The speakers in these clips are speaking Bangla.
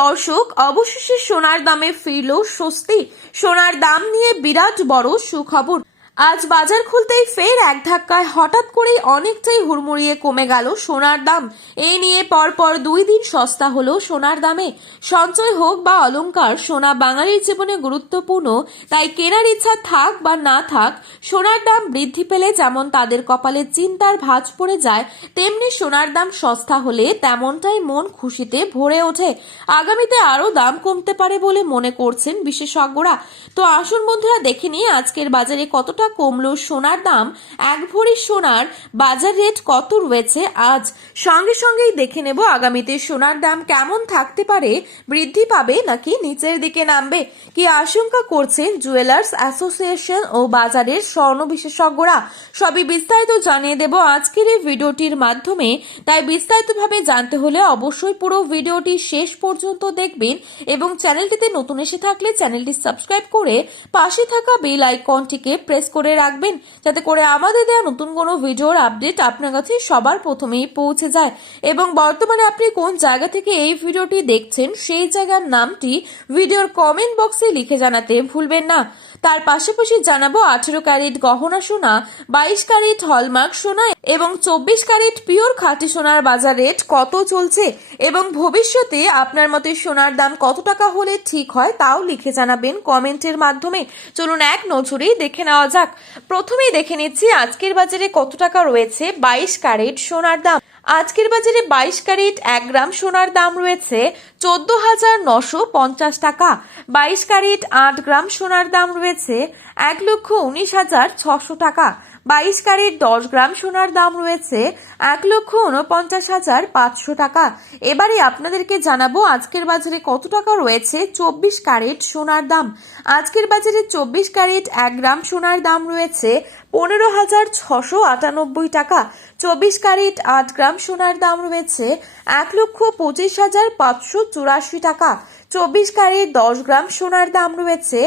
দর্শক, অবশেষে সোনার দামে ফিরল স্বস্তি। সোনার দাম নিয়ে বিরাট বড় সুখবর। আজ বাজার খুলতেই ফের এক ধাক্কায় হঠাৎ করেই অনেকটাই হুড়মুড়িয়ে কমে গেল সোনার দাম। এই নিয়ে পরপর 2 দিন সস্তা হলো সোনার দামে। সঞ্চয় হোক বা অলংকার, সোনা বাঙালির জীবনে গুরুত্বপূর্ণ। তাই কেনার ইচ্ছা থাক বা না থাক, সোনার দাম বৃদ্ধি পেলে যেমন তাদের কপালে চিন্তার ভাঁজ পড়ে যায়, তেমনি সোনার দাম সস্তা হলে তেমনটাই মন খুশিতে ভরে ওঠে। আগামীতে আরো দাম কমতে পারে বলে মনে করছেন বিশেষজ্ঞরা। তো আসুন বন্ধুরা, দেখে নিয়ে আজকের বাজারে কতটা কমলো সোনার দাম। 1 ভরি সোনার বাজার রেট কত রয়েছে আজ, সঙ্গে সঙ্গেই দেখে নেব আগামীতে সোনার দাম কেমন থাকতে পারে, বৃদ্ধি পাবে নাকি নিচের দিকে নামবে, কি আশঙ্কা করছেন জুয়েলার্স অ্যাসোসিয়েশন ও বাজারের স্বর্ণ বিশেষজ্ঞরা। সবই বিস্তারিত জানিয়ে দেব আজকের এই ভিডিওটির মাধ্যমে। তাই বিস্তারিতভাবে জানতে হলে অবশ্যই পুরো ভিডিওটি শেষ পর্যন্ত দেখবেন এবং চ্যানেলটিতে নতুন এসে থাকলে চ্যানেলটি সাবস্ক্রাইব করে পাশে থাকা বেল আইকনটিকে প্রেস করে রাখবেন, যাতে করে আমাদের দেওয়া নতুন কোনো ভিডিওর আপডেট আপনার কাছে সবার প্রথমেই পৌঁছে যায়। এবং বর্তমানে আপনি কোন জায়গা থেকে এই ভিডিওটি দেখছেন সেই জায়গার নামটি ভিডিওর কমেন্ট বক্সে লিখে জানাতে ভুলবেন না। তার পাশাপাশি জানাবো 18 ক্যারেট গহনা সোনা, 22 ক্যারেট হলমার্ক সোনা এবং 24 ক্যারেট পিওর খাঁটি সোনার বাজার রেট কত চলছে এবং ভবিষ্যতে আপনার মতে সোনার দাম কত টাকা হলে ঠিক হয় তাও লিখে জানাবেন কমেন্টের মাধ্যমে। চলুন এক নজরেই দেখে নেওয়া যাক। প্রথমেই দেখে নিচ্ছি আজকের বাজারে কত টাকা রয়েছে 22 ক্যারেট সোনার দাম। আজকের বাজারে 22 ক্যারেট 1 গ্রাম সোনার দাম রয়েছে 14,950 টাকা। 22 ক্যারেট 8 গ্রাম সোনার দাম রয়েছে 1,19,600 টাকা। 22 ক্যারেট 10 গ্রাম সোনার দাম রয়েছে 1,49,500 টাকা। এবারে আপনাদেরকে জানাবো আজকের বাজারে কত টাকা রয়েছে 24 ক্যারেট সোনার দাম। আজকের বাজারে 24 ক্যারেট 1 গ্রাম সোনার দাম রয়েছে 15,698 টাকা। 24 ক্যারেট 8 গ্রাম সোনার দাম রয়েছে 1,25,584 টাকা। 24 ক্যারেট 10 গ্রাম সোনার দাম রয়েছে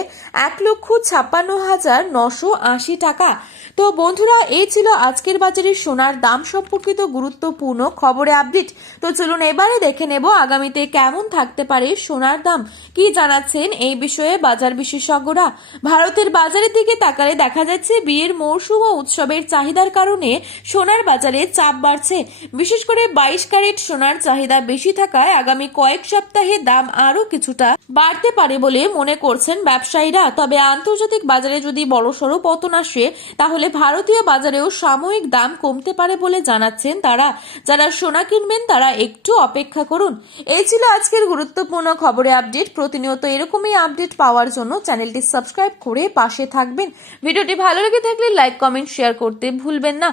1,56,980 টাকা। তো বন্ধুরা, এই ছিল আজকের বাজারে সোনার দাম সম্পর্কিত গুরুত্বপূর্ণ খবরে আপডেট। তো চলুন এবারে দেখে নেব আগামীতে কেমন থাকতে পারে সোনার দাম, কি জানাচ্ছেন এই বিষয়ে বাজার বিশেষজ্ঞরা। ভারতের বাজারের দিকে তাকালে দেখা যাচ্ছে বিয়ের মৌসুম ও উৎসবের চাহিদার কারণে সোনার বাজারে চাপ বাড়ছে। বিশেষ করে 22 ক্যারেট সোনার চাহিদা বেশি থাকায় আগামী কয়েক সপ্তাহে দাম আরো কিছুটা বাড়তে পারে বলে মনে করছেন ব্যবসায়ীরা। তবে আন্তর্জাতিক বাজারে যদি বড়সড় পতন আসে তাহলে ভারতীয় বাজারেও সাময়িক দাম কমতে পারে বলে জানাচ্ছেন তারা। যারা সোনা কিনবেন তারা একটু অপেক্ষা করুন। এই ছিল আজকের গুরুত্বপূর্ণ খবরে আপডেট। প্রতিনিয়ত এরকমই আপডেট পাওয়ার জন্য চ্যানেলটি সাবস্ক্রাইব করে পাশে থাকবেন। ভিডিওটি ভালো লেগে থাকলে লাইক, কমেন্ট, শেয়ার করতে ভুলবেন না।